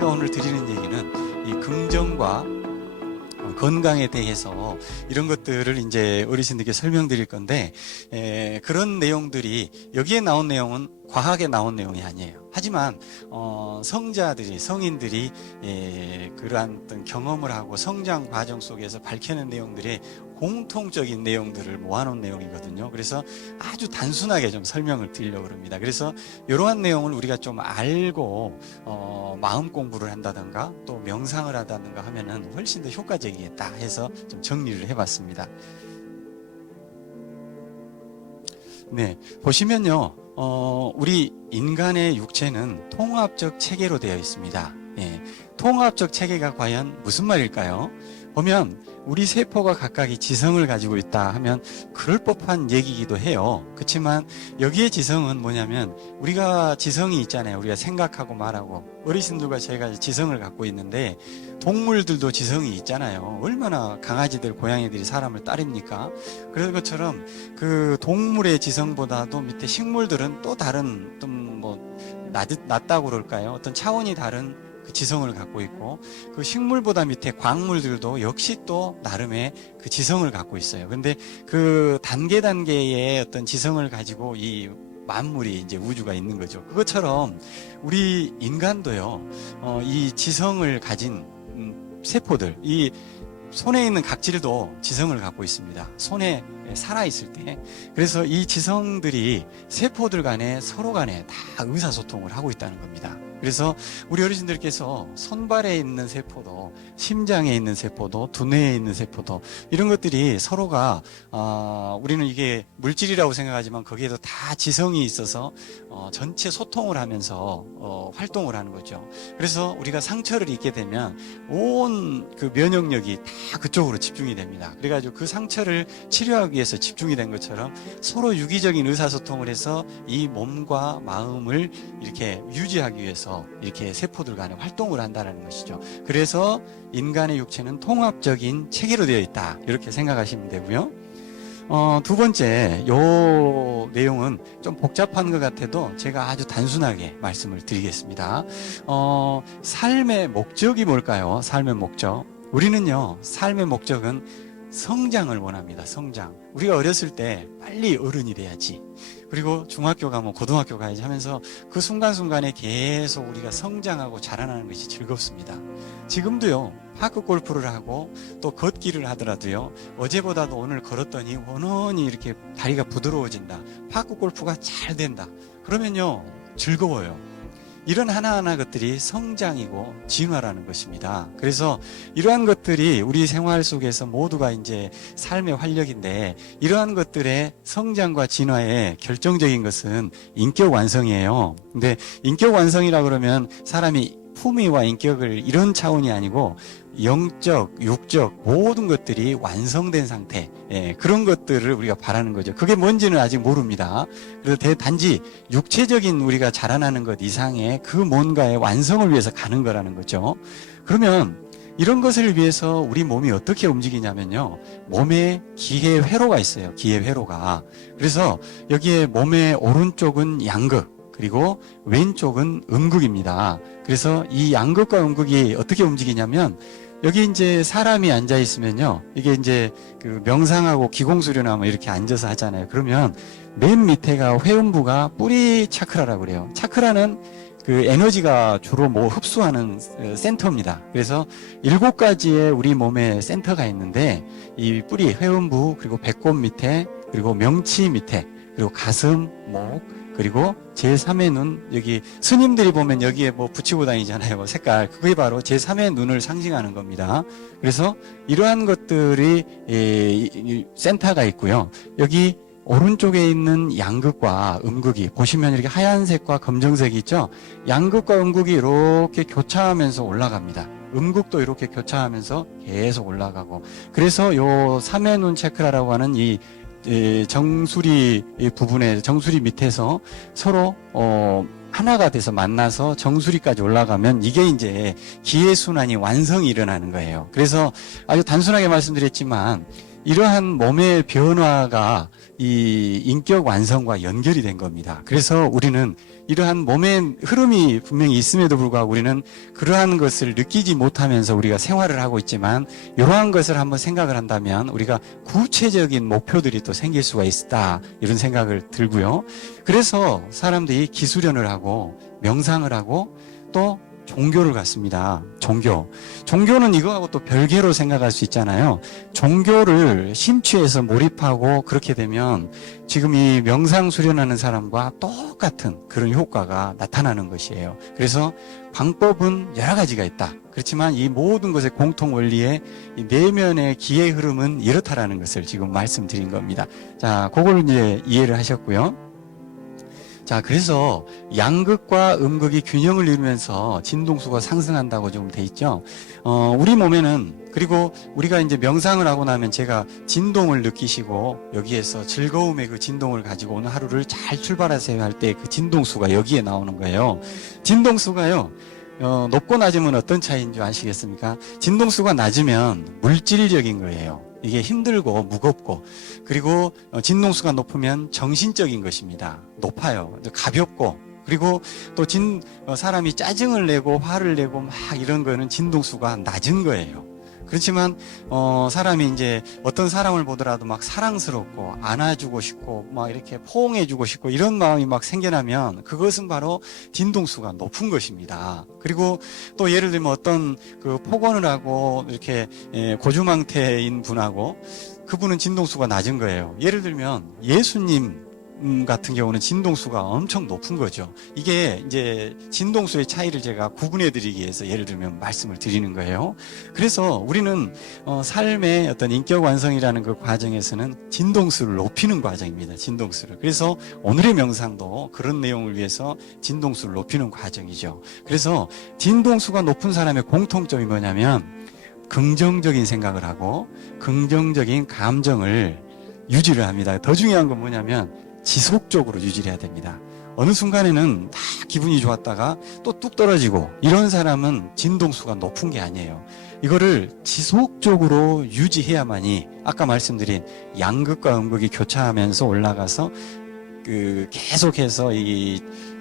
제가 오늘 드리는 얘기는 이 긍정과 건강에 대해서 이런 것들을 이제 어르신들께 설명드릴 건데, 그런 내용들이 여기에 나온 내용은 과학에 나온 내용이 아니에요. 하지만 성자들이, 성인들이 그러한 어떤 경험을 하고 성장 과정 속에서 밝혀낸 내용들이 공통적인 내용들을 모아놓은 내용이거든요. 그래서 아주 단순하게 좀 설명을 드리려고 합니다. 그래서 이러한 내용을 우리가 좀 알고 마음 공부를 한다든가 또 명상을 한다든가 하면은 훨씬 더 효과적이겠다 해서 좀 정리를 해봤습니다. 네, 보시면요, 우리 인간의 육체는 통합적 체계로 되어 있습니다. 예, 통합적 체계가 과연 무슨 말일까요? 보면 우리 세포가 각각이 지성을 가지고 있다 하면 그럴 법한 얘기이기도 해요. 그렇지만 여기에 지성은 뭐냐면 우리가 지성이 있잖아요. 우리가 생각하고 말하고 어르신들과 제가 지성을 갖고 있는데 동물들도 지성이 있잖아요. 얼마나 강아지들, 고양이들이 사람을 따릅니까? 그런 것처럼 그 동물의 지성보다도 밑에 식물들은 또 다른 좀 낮다고 그럴까요? 어떤 차원이 다른 그 지성을 갖고 있고 그 식물보다 밑에 광물들도 역시 또 나름의 그 지성을 갖고 있어요. 그런데 그 단계의 어떤 지성을 가지고 이 만물이 이제 우주가 있는 거죠. 그것처럼 우리 인간도요, 이 지성을 가진 세포들, 이 손에 있는 각질도 지성을 갖고 있습니다. 손에 살아있을 때. 그래서 이 지성들이 세포들 간에 서로 간에 다 의사소통을 하고 있다는 겁니다. 그래서 우리 어르신들께서 손발에 있는 세포도, 심장에 있는 세포도, 두뇌에 있는 세포도 이런 것들이 서로가 우리는 이게 물질이라고 생각하지만 거기에도 다 지성이 있어서 전체 소통을 하면서 활동을 하는 거죠. 그래서 우리가 상처를 입게 되면 온 그 면역력이 다 그쪽으로 집중이 됩니다. 그래가지고 그 상처를 치료하기 위해서 집중이 된 것처럼 서로 유기적인 의사소통을 해서 이 몸과 마음을 이렇게 유지하기 위해서 이렇게 세포들 간에 활동을 한다는 것이죠. 그래서 인간의 육체는 통합적인 체계로 되어 있다, 이렇게 생각하시면 되고요. 두 번째, 요 내용은 좀 복잡한 것 같아도 제가 아주 단순하게 말씀을 드리겠습니다. 삶의 목적이 뭘까요? 삶의 목적. 우리는요, 삶의 목적은 성장을 원합니다. 성장. 우리가 어렸을 때 빨리 어른이 돼야지, 그리고 중학교 가면 고등학교 가야지 하면서 그 순간순간에 계속 우리가 성장하고 자라나는 것이 즐겁습니다. 지금도요, 파크 골프를 하고 또 걷기를 하더라도요, 어제보다도 오늘 걸었더니 원원히 이렇게 다리가 부드러워진다, 파크 골프가 잘 된다, 그러면요 즐거워요. 이런 하나하나 것들이 성장이고 진화라는 것입니다. 그래서 이러한 것들이 우리 생활 속에서 모두가 이제 삶의 활력인데, 이러한 것들의 성장과 진화의 결정적인 것은 인격 완성이에요. 근데 인격 완성이라 그러면 사람이 품위와 인격을 이런 차원이 아니고 영적, 육적 모든 것들이 완성된 상태, 그런 것들을 우리가 바라는 거죠. 그게 뭔지는 아직 모릅니다. 그래서 단지 육체적인 우리가 자라나는 것 이상의 그 뭔가의 완성을 위해서 가는 거라는 거죠. 그러면 이런 것을 위해서 우리 몸이 어떻게 움직이냐면요, 몸에 기해 회로가 있어요. 기해 회로가. 그래서 여기에 몸의 오른쪽은 양극, 그리고 왼쪽은 음극입니다. 그래서 이 양극과 음극이 어떻게 움직이냐면, 여기 이제 사람이 앉아 있으면요, 이게 이제 그 명상하고 기공수련하면 이렇게 앉아서 하잖아요. 그러면 맨 밑에가 회음부가 뿌리 차크라라고 그래요. 차크라는 그 에너지가 주로 흡수하는 센터입니다. 그래서 7가지의 우리 몸에 센터가 있는데, 이 뿌리, 회음부, 그리고 배꼽 밑에, 그리고 명치 밑에, 그리고 가슴, 목, 그리고 제3의 눈, 여기 스님들이 보면 여기에 붙이고 다니잖아요, 색깔. 그게 바로 제3의 눈을 상징하는 겁니다. 그래서 이러한 것들이 센터가 있고요. 여기 오른쪽에 있는 양극과 음극이 보시면 이렇게 하얀색과 검정색이 있죠. 양극과 음극이 이렇게 교차하면서 올라갑니다. 음극도 이렇게 교차하면서 계속 올라가고, 그래서 요 3의 눈 체크라라고 하는 이 정수리 부분에, 정수리 밑에서 서로 하나가 돼서 만나서 정수리까지 올라가면 이게 이제 기회순환이 완성이 일어나는 거예요. 그래서 아주 단순하게 말씀드렸지만 이러한 몸의 변화가 이 인격 완성과 연결이 된 겁니다. 그래서 우리는 이러한 몸의 흐름이 분명히 있음에도 불구하고 우리는 그러한 것을 느끼지 못하면서 우리가 생활을 하고 있지만 이러한 것을 한번 생각을 한다면 우리가 구체적인 목표들이 또 생길 수가 있다, 이런 생각을 들고요. 그래서 사람들이 기수련을 하고 명상을 하고 또 종교를 갖습니다. 종교는 이거하고 또 별개로 생각할 수 있잖아요. 종교를 심취해서 몰입하고 그렇게 되면 지금 이 명상 수련하는 사람과 똑같은 그런 효과가 나타나는 것이에요. 그래서 방법은 여러 가지가 있다. 그렇지만 이 모든 것의 공통 원리의 이 내면의 기의 흐름은 이렇다라는 것을 지금 말씀드린 겁니다. 자, 그걸 이제 이해를 하셨고요. 자, 그래서 양극과 음극이 균형을 이루면서 진동수가 상승한다고 좀 돼 있죠. 우리 몸에는, 그리고 우리가 이제 명상을 하고 나면 제가 진동을 느끼시고 여기에서 즐거움의 그 진동을 가지고 오늘 하루를 잘 출발하세요 할 때 그 진동수가 여기에 나오는 거예요. 진동수가요, 높고 낮으면 어떤 차이인 줄 아시겠습니까? 진동수가 낮으면 물질적인 거예요. 이게 힘들고 무겁고, 그리고 진동수가 높으면 정신적인 것입니다. 높아요. 가볍고, 그리고 또 사람이 짜증을 내고 화를 내고 막 이런 거는 진동수가 낮은 거예요. 그렇지만 사람이 이제 어떤 사람을 보더라도 막 사랑스럽고 안아주고 싶고 막 이렇게 포옹해주고 싶고 이런 마음이 막 생겨나면 그것은 바로 진동수가 높은 것입니다. 그리고 또 예를 들면 어떤 그 폭언을 하고 이렇게 고주망태인 분하고 그분은 진동수가 낮은 거예요. 예를 들면 예수님 같은 경우는 진동수가 엄청 높은 거죠. 이게 이제 진동수의 차이를 제가 구분해 드리기 위해서 예를 들면 말씀을 드리는 거예요. 그래서 우리는 삶의 어떤 인격 완성이라는 그 과정에서는 진동수를 높이는 과정입니다. 진동수를. 그래서 오늘의 명상도 그런 내용을 위해서 진동수를 높이는 과정이죠. 그래서 진동수가 높은 사람의 공통점이 뭐냐면 긍정적인 생각을 하고 긍정적인 감정을 유지를 합니다. 더 중요한 건 뭐냐면 지속적으로 유지를 해야 됩니다. 어느 순간에는 다 기분이 좋았다가 또 뚝 떨어지고 이런 사람은 진동수가 높은 게 아니에요. 이거를 지속적으로 유지해야만이 아까 말씀드린 양극과 음극이 교차하면서 올라가서 계속해서 이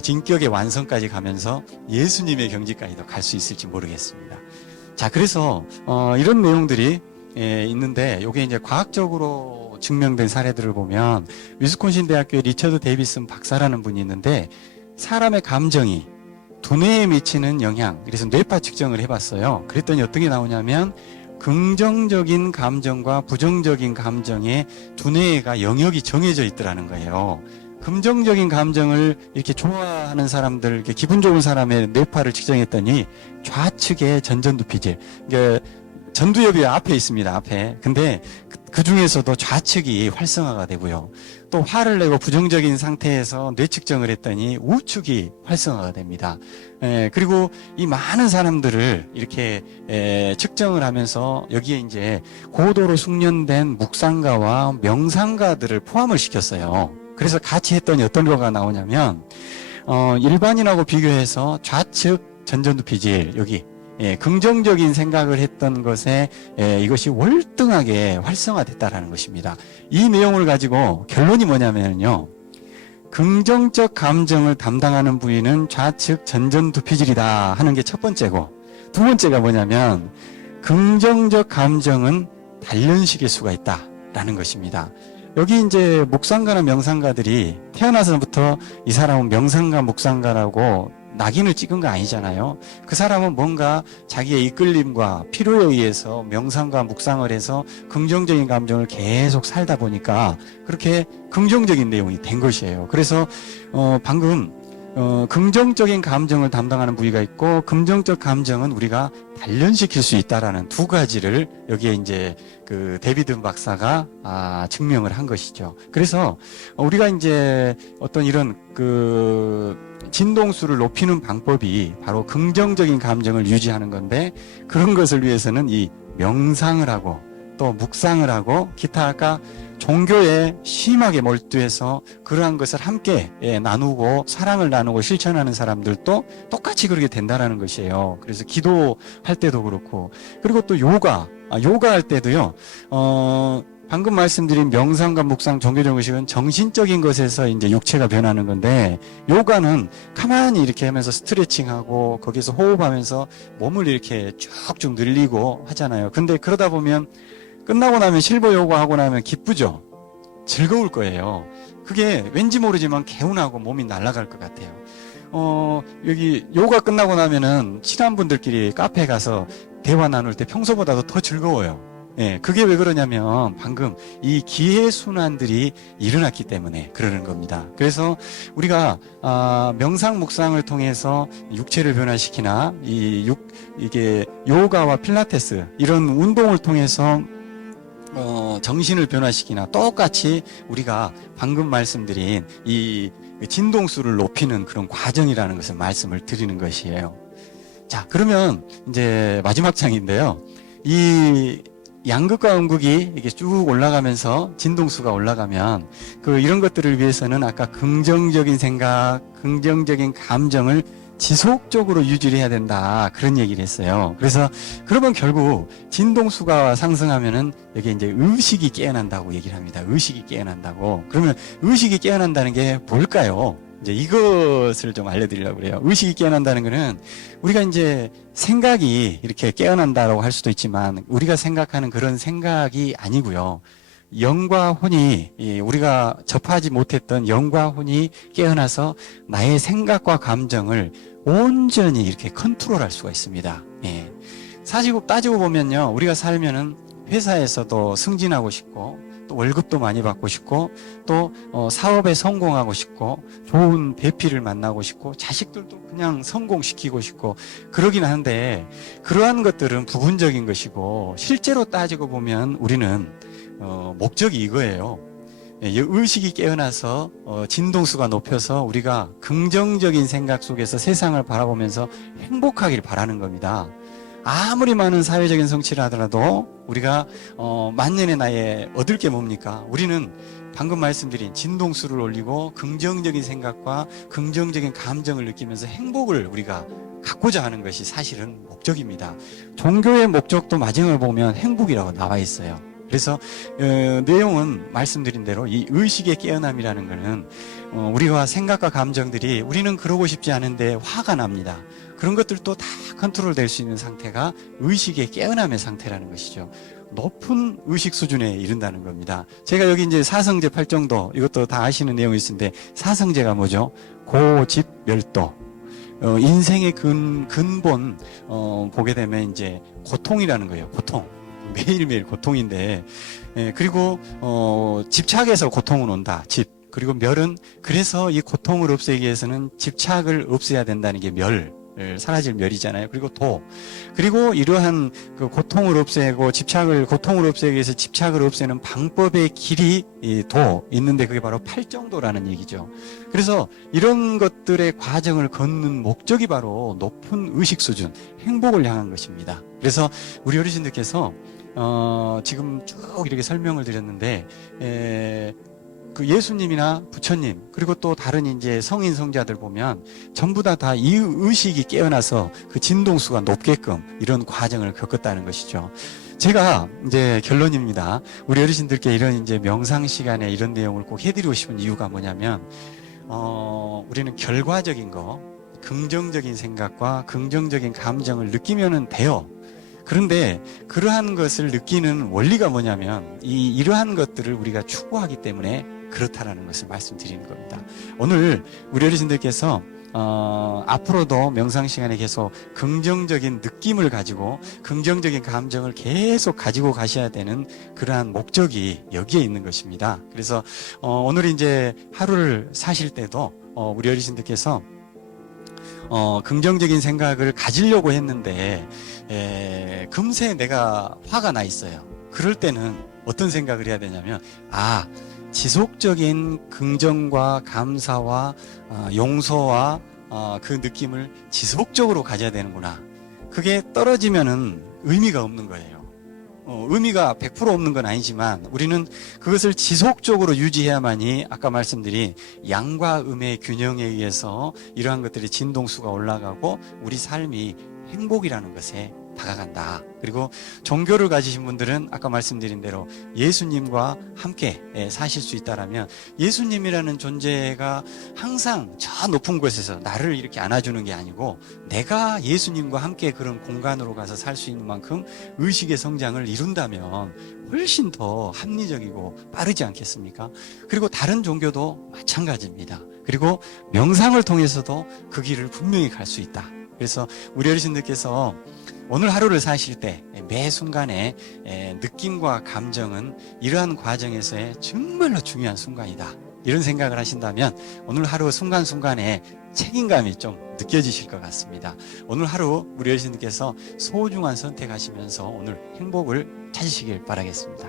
진격의 완성까지 가면서 예수님의 경지까지도 갈 수 있을지 모르겠습니다. 자, 그래서 이런 내용들이 있는데 이게 이제 과학적으로 증명된 사례들을 보면 위스콘신 대학교의 리처드 데이비슨 박사라는 분이 있는데 사람의 감정이 두뇌에 미치는 영향, 그래서 뇌파 측정을 해봤어요. 그랬더니 어떤 게 나오냐면 긍정적인 감정과 부정적인 감정의 두뇌가 영역이 정해져 있더라는 거예요. 긍정적인 감정을 이렇게 좋아하는 사람들, 이렇게 기분 좋은 사람의 뇌파를 측정했더니 좌측에 전전두피질, 그러니까 전두엽이 앞에 있습니다. 앞에. 근데 그 중에서도 좌측이 활성화가 되고요. 또 화를 내고 부정적인 상태에서 뇌 측정을 했더니 우측이 활성화가 됩니다. 그리고 이 많은 사람들을 이렇게 측정을 하면서 여기에 이제 고도로 숙련된 묵상가와 명상가들을 포함을 시켰어요. 그래서 같이 했더니 어떤 거가 나오냐면 일반인하고 비교해서 좌측 전전두피질 여기 긍정적인 생각을 했던 것에 이것이 월등하게 활성화됐다라는 것입니다. 이 내용을 가지고 결론이 뭐냐면요, 긍정적 감정을 담당하는 부위는 좌측 전전두피질이다 하는 게 첫 번째고, 두 번째가 뭐냐면 긍정적 감정은 단련시킬 수가 있다라는 것입니다. 여기 이제 묵상가나 명상가들이 태어나서부터 이 사람은 명상가 묵상가라고 낙인을 찍은 거 아니잖아요. 그 사람은 뭔가 자기의 이끌림과 필요에 의해서 명상과 묵상을 해서 긍정적인 감정을 계속 살다 보니까 그렇게 긍정적인 내용이 된 것이에요. 그래서 방금 긍정적인 감정을 담당하는 부위가 있고 긍정적 감정은 우리가 단련시킬 수 있다라는 두 가지를 여기에 이제 그 데이비드 박사가 증명을 한 것이죠. 그래서 우리가 이제 어떤 이런 진동수를 높이는 방법이 바로 긍정적인 감정을 유지하는 건데, 그런 것을 위해서는 이 명상을 하고 또 묵상을 하고 기타 아까 종교에 심하게 몰두해서 그러한 것을 함께 나누고 사랑을 나누고 실천하는 사람들도 똑같이 그렇게 된다라는 것이에요. 그래서 기도할 때도 그렇고, 그리고 또 요가 할 때도요, 방금 말씀드린 명상과 묵상, 종교적 의식은 정신적인 것에서 이제 육체가 변하는 건데, 요가는 가만히 이렇게 하면서 스트레칭하고 거기서 호흡하면서 몸을 이렇게 쭉쭉 늘리고 하잖아요. 근데 그러다 보면 끝나고 나면 실버 요가 하고 나면 기쁘죠? 즐거울 거예요. 그게 왠지 모르지만 개운하고 몸이 날아갈 것 같아요. 여기 요가 끝나고 나면은 친한 분들끼리 카페에 가서 대화 나눌 때 평소보다도 더 즐거워요. 예, 그게 왜 그러냐면 방금 이 기회 순환들이 일어났기 때문에 그러는 겁니다. 그래서 우리가 명상 묵상을 통해서 육체를 변화시키나 이게 요가와 필라테스 이런 운동을 통해서 정신을 변화시키나 똑같이 우리가 방금 말씀드린 이 진동수를 높이는 그런 과정이라는 것을 말씀을 드리는 것이에요. 자, 그러면 이제 마지막 장인데요. 이 양극과 음극이 이렇게 쭉 올라가면서 진동수가 올라가면 이런 것들을 위해서는 아까 긍정적인 생각, 긍정적인 감정을 지속적으로 유지를 해야 된다. 그런 얘기를 했어요. 그래서 그러면 결국 진동수가 상승하면은 여기 이제 의식이 깨어난다고 얘기를 합니다. 의식이 깨어난다고. 그러면 의식이 깨어난다는 게 뭘까요? 이제 이것을 좀 알려드리려고 그래요. 의식이 깨어난다는 거는 우리가 이제 생각이 이렇게 깨어난다고 할 수도 있지만 우리가 생각하는 그런 생각이 아니고요. 영과 혼이, 우리가 접하지 못했던 영과 혼이 깨어나서 나의 생각과 감정을 온전히 이렇게 컨트롤할 수가 있습니다. 예. 사실 따지고 보면요. 우리가 살면은 회사에서도 승진하고 싶고 또 월급도 많이 받고 싶고 또 사업에 성공하고 싶고 좋은 배필을 만나고 싶고 자식들도 그냥 성공시키고 싶고 그러긴 하는데 그러한 것들은 부분적인 것이고 실제로 따지고 보면 우리는 목적이 이거예요. 의식이 깨어나서 진동수가 높여서 우리가 긍정적인 생각 속에서 세상을 바라보면서 행복하길 바라는 겁니다. 아무리 많은 사회적인 성취를 하더라도 우리가 만년의 나이에 얻을 게 뭡니까? 우리는 방금 말씀드린 진동수를 올리고 긍정적인 생각과 긍정적인 감정을 느끼면서 행복을 우리가 갖고자 하는 것이 사실은 목적입니다. 종교의 목적도 마지막에 보면 행복이라고 나와 있어요. 그래서 내용은 말씀드린 대로 이 의식의 깨어남이라는 것은 우리가 생각과 감정들이 우리는 그러고 싶지 않은데 화가 납니다. 그런 것들도 다 컨트롤 될 수 있는 상태가 의식의 깨어남의 상태라는 것이죠. 높은 의식 수준에 이른다는 겁니다. 제가 여기 이제 사성제 8정도 이것도 다 아시는 내용이 있는데 사성제가 뭐죠? 고집멸도. 인생의 근본 보게 되면 이제 고통이라는 거예요. 고통. 매일매일 고통인데, 그리고 집착에서 고통은 온다. 그리고 멸은 그래서 이 고통을 없애기 위해서는 집착을 없애야 된다는 게 사라질 멸이잖아요. 그리고 그리고 이러한 그 고통을 없애고 고통을 없애기 위해서 집착을 없애는 방법의 길이 있는데 그게 바로 팔정도라는 얘기죠. 그래서 이런 것들의 과정을 걷는 목적이 바로 높은 의식 수준, 행복을 향한 것입니다. 그래서 우리 어르신들께서 지금 쭉 이렇게 설명을 드렸는데, 그 예수님이나 부처님, 그리고 또 다른 이제 성인 성자들 보면 전부 다 이 의식이 깨어나서 그 진동수가 높게끔 이런 과정을 겪었다는 것이죠. 제가 이제 결론입니다. 우리 어르신들께 이런 이제 명상 시간에 이런 내용을 꼭 해드리고 싶은 이유가 뭐냐면, 우리는 결과적인 긍정적인 생각과 긍정적인 감정을 느끼면 돼요. 그런데 그러한 것을 느끼는 원리가 뭐냐면 이러한 것들을 우리가 추구하기 때문에 그렇다라는 것을 말씀드리는 겁니다. 오늘 우리 어르신들께서 앞으로도 명상 시간에 계속 긍정적인 느낌을 가지고 긍정적인 감정을 계속 가지고 가셔야 되는 그러한 목적이 여기에 있는 것입니다. 그래서 오늘 이제 하루를 사실 때도 우리 어르신들께서 긍정적인 생각을 가지려고 했는데 금세 내가 화가 나 있어요. 그럴 때는 어떤 생각을 해야 되냐면 지속적인 긍정과 감사와 용서와 그 느낌을 지속적으로 가져야 되는구나. 그게 떨어지면은 의미가 없는 거예요. 의미가 100% 없는 건 아니지만 우리는 그것을 지속적으로 유지해야만이 아까 말씀드린 양과 음의 균형에 의해서 이러한 것들이 진동수가 올라가고 우리 삶이 행복이라는 것에 다가간다. 그리고 종교를 가지신 분들은 아까 말씀드린 대로 예수님과 함께 사실 수 있다라면 예수님이라는 존재가 항상 저 높은 곳에서 나를 이렇게 안아주는 게 아니고 내가 예수님과 함께 그런 공간으로 가서 살 수 있는 만큼 의식의 성장을 이룬다면 훨씬 더 합리적이고 빠르지 않겠습니까? 그리고 다른 종교도 마찬가지입니다. 그리고 명상을 통해서도 그 길을 분명히 갈 수 있다. 그래서 우리 어르신들께서 오늘 하루를 사실 때 매 순간의 느낌과 감정은 이러한 과정에서의 정말로 중요한 순간이다. 이런 생각을 하신다면 오늘 하루 순간순간에 책임감이 좀 느껴지실 것 같습니다. 오늘 하루 우리 어르신들께서 소중한 선택하시면서 오늘 행복을 찾으시길 바라겠습니다.